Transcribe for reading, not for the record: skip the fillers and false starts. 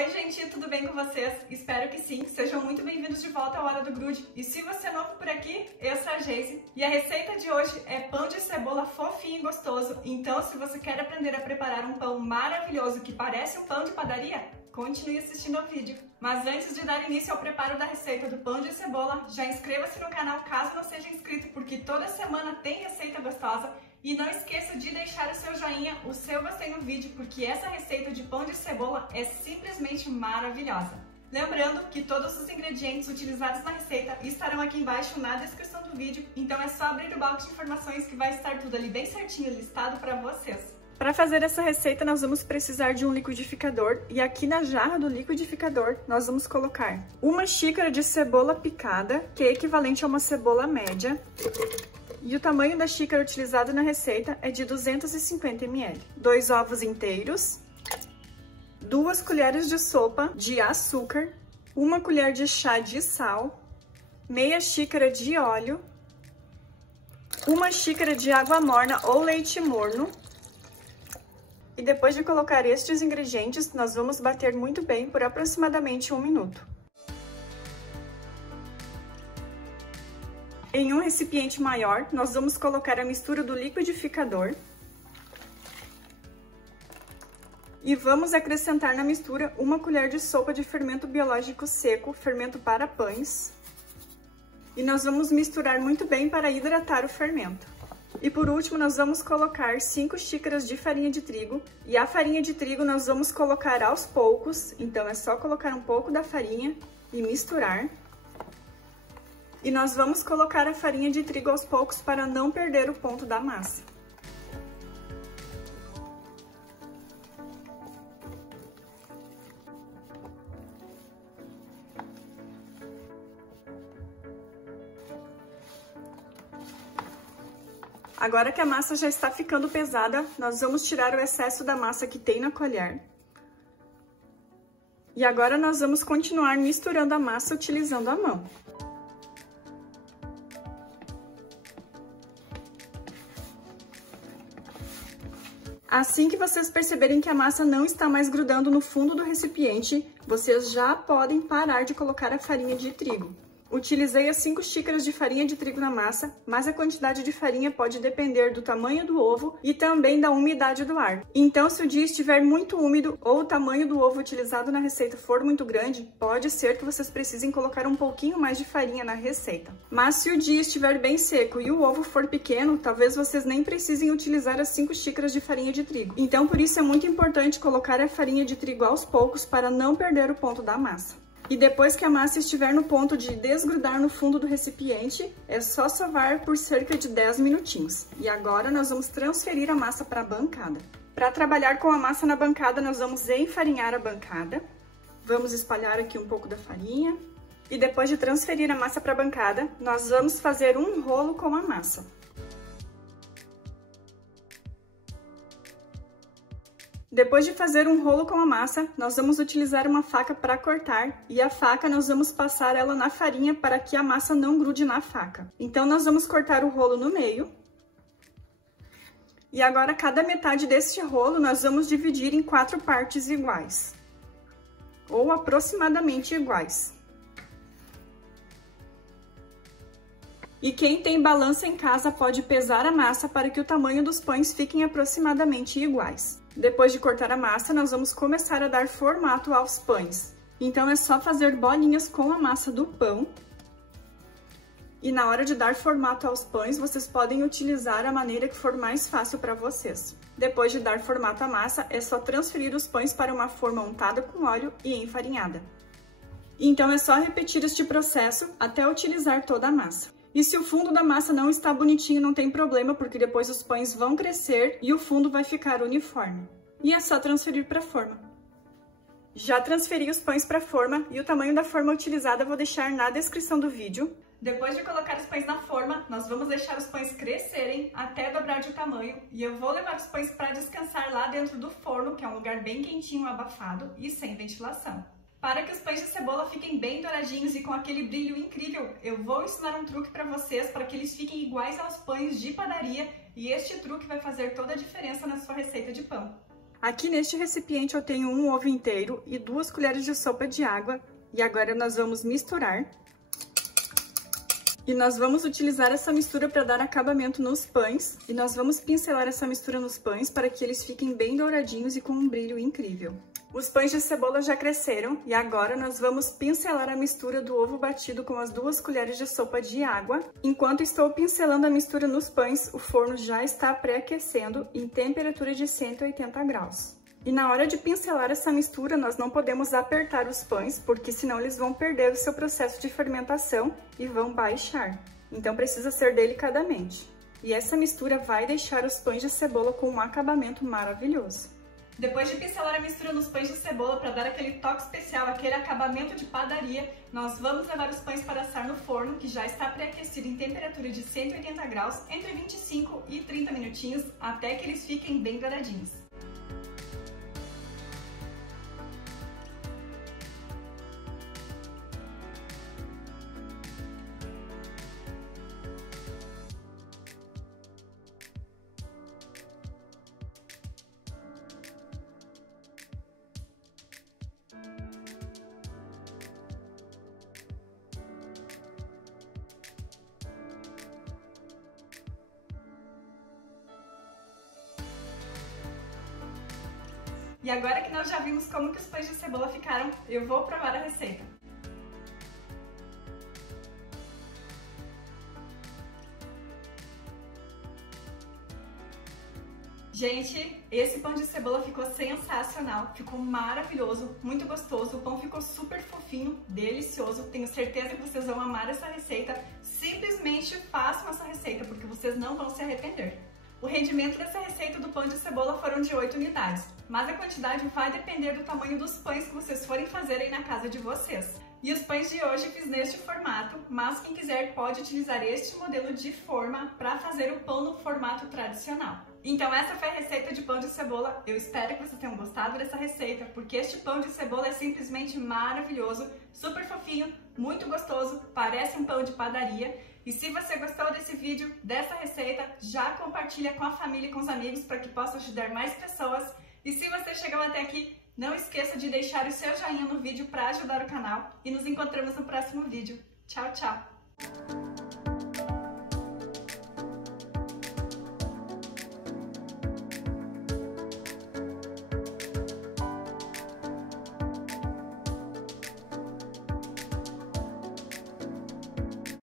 Oi gente, tudo bem com vocês? Espero que sim. Sejam muito bem-vindos de volta à Hora do Grude. E se você é novo por aqui, eu sou a Geise. E a receita de hoje é pão de cebola fofinho e gostoso. Então, se você quer aprender a preparar um pão maravilhoso que parece um pão de padaria, continue assistindo ao vídeo. Mas antes de dar início ao preparo da receita do pão de cebola, já inscreva-se no canal caso não seja inscrito, porque toda semana tem receita gostosa. E não esqueça de deixar o seu joinha, o seu gostei no vídeo, porque essa receita de pão de cebola é simplesmente maravilhosa. Lembrando que todos os ingredientes utilizados na receita estarão aqui embaixo na descrição do vídeo, então é só abrir o box de informações que vai estar tudo ali bem certinho listado para vocês. Para fazer essa receita nós vamos precisar de um liquidificador e aqui na jarra do liquidificador nós vamos colocar 1 xícara de cebola picada, que é equivalente a uma cebola média. E o tamanho da xícara utilizada na receita é de 250 ml. 2 ovos inteiros, 2 colheres de sopa de açúcar, 1 colher de chá de sal, meia xícara de óleo, 1 xícara de água morna ou leite morno. E depois de colocar estes ingredientes, nós vamos bater muito bem por aproximadamente 1 minuto. Em um recipiente maior, nós vamos colocar a mistura do liquidificador e vamos acrescentar na mistura 1 colher de sopa de fermento biológico seco, fermento para pães, e nós vamos misturar muito bem para hidratar o fermento. E por último, nós vamos colocar 5 xícaras de farinha de trigo, e a farinha de trigo nós vamos colocar aos poucos, então é só colocar um pouco da farinha e misturar. E nós vamos colocar a farinha de trigo aos poucos para não perder o ponto da massa. Agora que a massa já está ficando pesada, nós vamos tirar o excesso da massa que tem na colher. E agora nós vamos continuar misturando a massa utilizando a mão. Assim que vocês perceberem que a massa não está mais grudando no fundo do recipiente, vocês já podem parar de colocar a farinha de trigo. Utilizei as 5 xícaras de farinha de trigo na massa, mas a quantidade de farinha pode depender do tamanho do ovo e também da umidade do ar. Então, se o dia estiver muito úmido ou o tamanho do ovo utilizado na receita for muito grande, pode ser que vocês precisem colocar um pouquinho mais de farinha na receita. Mas se o dia estiver bem seco e o ovo for pequeno, talvez vocês nem precisem utilizar as 5 xícaras de farinha de trigo. Então, por isso é muito importante colocar a farinha de trigo aos poucos para não perder o ponto da massa. E depois que a massa estiver no ponto de desgrudar no fundo do recipiente, é só sovar por cerca de 10 minutinhos. E agora nós vamos transferir a massa para a bancada. Para trabalhar com a massa na bancada, nós vamos enfarinhar a bancada. Vamos espalhar aqui um pouco da farinha. E depois de transferir a massa para a bancada, nós vamos fazer um rolo com a massa. Depois de fazer um rolo com a massa, nós vamos utilizar uma faca para cortar e a faca nós vamos passar ela na farinha para que a massa não grude na faca. Então nós vamos cortar o rolo no meio. E agora cada metade deste rolo nós vamos dividir em 4 partes iguais, ou aproximadamente iguais. E quem tem balança em casa pode pesar a massa para que o tamanho dos pães fiquem aproximadamente iguais. Depois de cortar a massa, nós vamos começar a dar formato aos pães. Então é só fazer bolinhas com a massa do pão. E na hora de dar formato aos pães, vocês podem utilizar a maneira que for mais fácil para vocês. Depois de dar formato à massa, é só transferir os pães para uma forma untada com óleo e enfarinhada. Então é só repetir este processo até utilizar toda a massa. E se o fundo da massa não está bonitinho, não tem problema, porque depois os pães vão crescer e o fundo vai ficar uniforme. E é só transferir para a forma. Já transferi os pães para a forma e o tamanho da forma utilizada eu vou deixar na descrição do vídeo. Depois de colocar os pães na forma, nós vamos deixar os pães crescerem até dobrar de tamanho. E eu vou levar os pães para descansar lá dentro do forno, que é um lugar bem quentinho, abafado e sem ventilação. Para que os pães de cebola fiquem bem douradinhos e com aquele brilho incrível, eu vou ensinar um truque para vocês para que eles fiquem iguais aos pães de padaria, e este truque vai fazer toda a diferença na sua receita de pão. Aqui neste recipiente eu tenho um ovo inteiro e 2 colheres de sopa de água. E agora nós vamos misturar. E nós vamos utilizar essa mistura para dar acabamento nos pães. E nós vamos pincelar essa mistura nos pães para que eles fiquem bem douradinhos e com um brilho incrível. Os pães de cebola já cresceram e agora nós vamos pincelar a mistura do ovo batido com as 2 colheres de sopa de água. Enquanto estou pincelando a mistura nos pães, o forno já está pré-aquecendo em temperatura de 180 graus. E na hora de pincelar essa mistura, nós não podemos apertar os pães, porque senão eles vão perder o seu processo de fermentação e vão baixar. Então precisa ser delicadamente. E essa mistura vai deixar os pães de cebola com um acabamento maravilhoso. Depois de pincelar a mistura nos pães de cebola para dar aquele toque especial, aquele acabamento de padaria, nós vamos levar os pães para assar no forno, que já está pré-aquecido em temperatura de 180 graus, entre 25 e 30 minutinhos, até que eles fiquem bem douradinhos. E agora que nós já vimos como que os pães de cebola ficaram, eu vou provar a receita. Gente, esse pão de cebola ficou sensacional, ficou maravilhoso, muito gostoso, o pão ficou super fofinho, delicioso, tenho certeza que vocês vão amar essa receita, simplesmente façam essa receita, porque vocês não vão se arrepender. O rendimento dessa receita do pão de cebola foram de 8 unidades, mas a quantidade vai depender do tamanho dos pães que vocês forem fazer aí na casa de vocês. E os pães de hoje eu fiz neste formato, mas quem quiser pode utilizar este modelo de forma para fazer o pão no formato tradicional. Então essa foi a receita de pão de cebola, eu espero que vocês tenham gostado dessa receita, porque este pão de cebola é simplesmente maravilhoso, super fofinho, muito gostoso, parece um pão de padaria. E se você gostou desse vídeo, dessa receita, já compartilha com a família e com os amigos para que possa ajudar mais pessoas. E se você chegou até aqui, não esqueça de deixar o seu joinha no vídeo para ajudar o canal. E nos encontramos no próximo vídeo. Tchau, tchau!